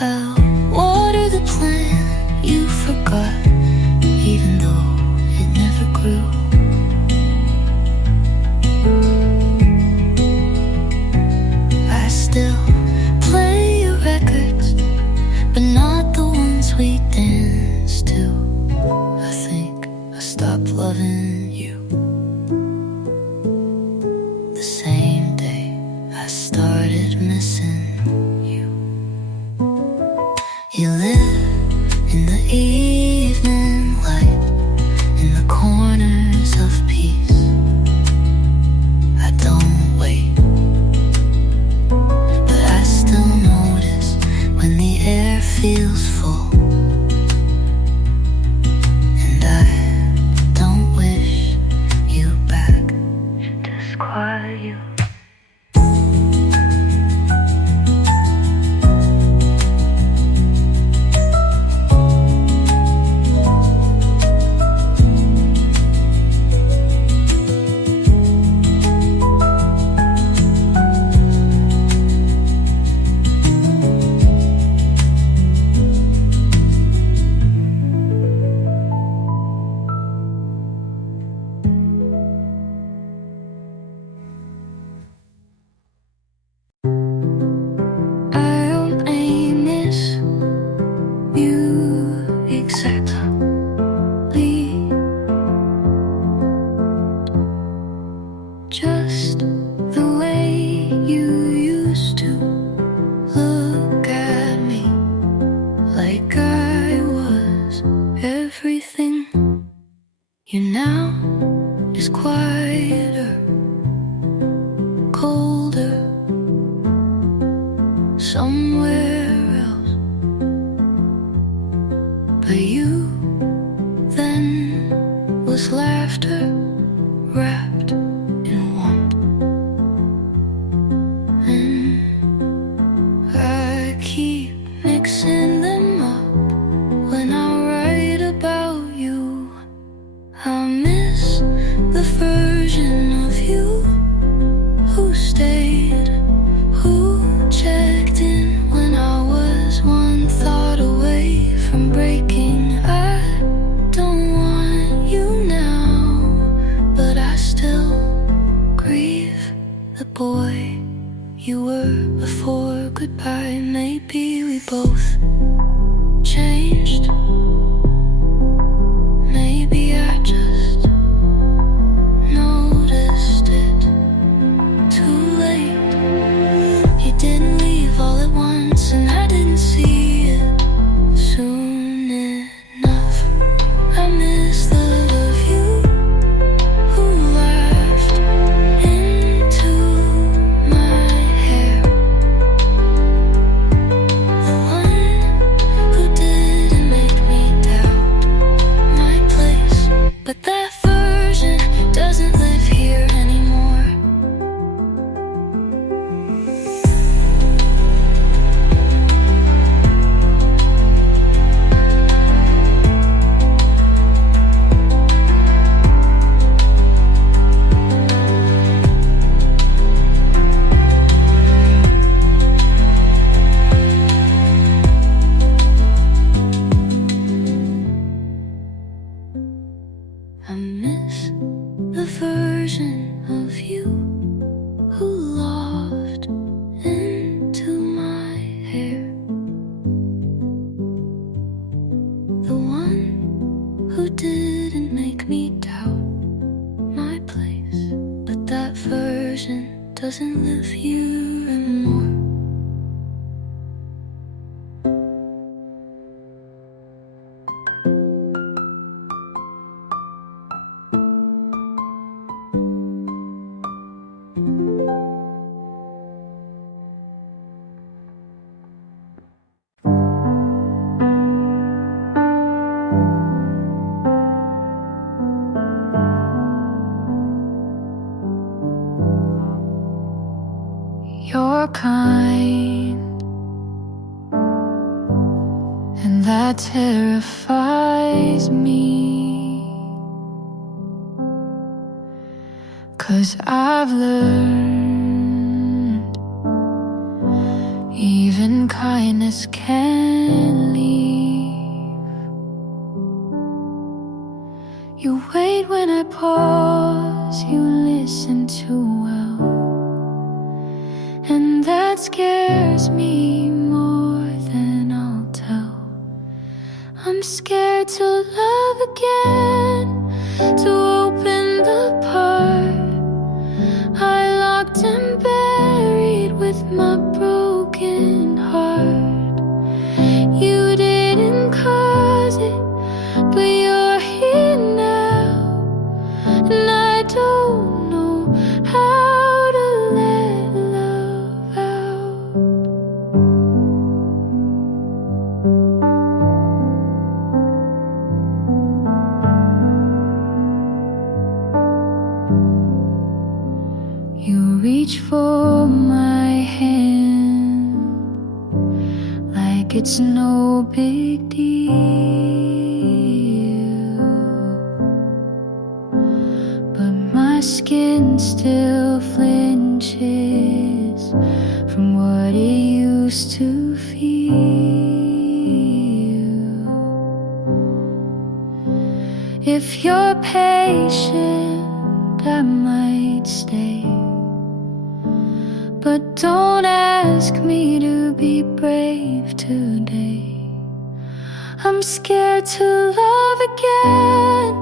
I'll water the plant you forgot, even though it never grew. I still play your records, but not the ones we danced to. I think I stopped loving you. brighter, colder, somewhere else. But you then was laughter wrapped in warmth. And I keep mixing them up when I write about you. I miss the version of you who stayed, who checked in when I was one thought away from breaking. I don't want you now, but I still grieve the boy you were before goodbye. Maybe we both changed. Maybe I just noticed it too late. You didn't leave all at once, and I didn't see it soon enough. I miss the love of you who laughed into my hair, the one who didn't make me doubt my place. But that version doesn't live here anymore. I miss the version of you who laughed into my hair, the one who didn't make me doubt my place. But that version doesn't live here anymore. You're kind, and that terrifies me, 'cause I've learned even kindness can leave. You wait when I pause, you listen too well, and that scares me more than I'll tell. I'm scared to love again, to open the part I locked and buried with my broken heart. You didn't cause it, but you're here now, and I don't know how to let love out. You reach for my hand like it's no big deal, but my skin still flinches from what it used to feel. If you're patient, I might stay, but don't ask me to be brave today. I'm scared to love again,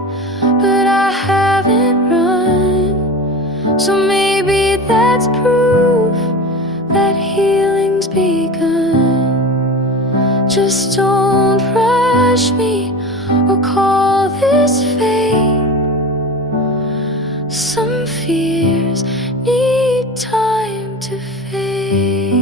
but I haven't run. So maybe that's proof that healing's begun. Just don't rush me or call this fate. Some fears need time to fade.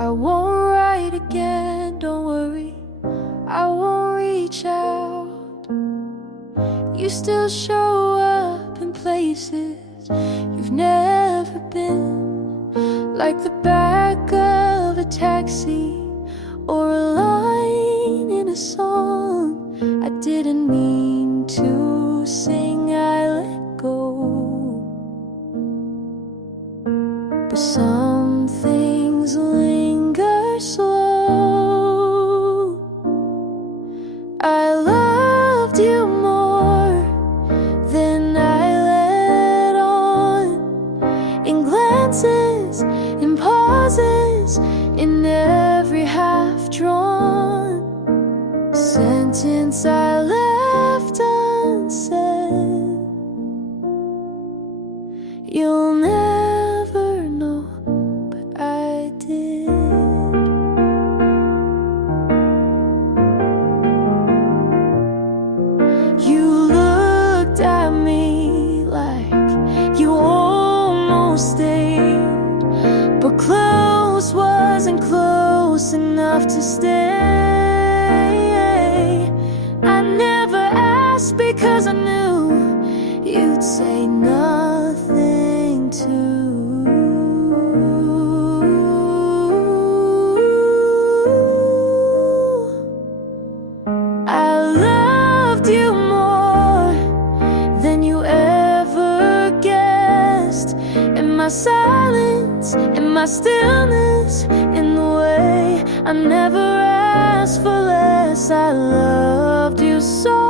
I won't write again, don't worry, I won't reach out. You still show up in places you've never been, like the back of a taxi or a line in a song I didn't mean to sing. I let go, but some things linger slow. I loved you more than I let on, in glances, in pauses, in every half-drawn sentence I left unsaid. You'll never know, but I did. You looked at me like you almost stayed, but close wasn't close enough to stay. I never asked because I knew you'd say nothing too. I loved you more than you ever guessed, in my silence, in my stillness, in the way I never asked for less. I loved you so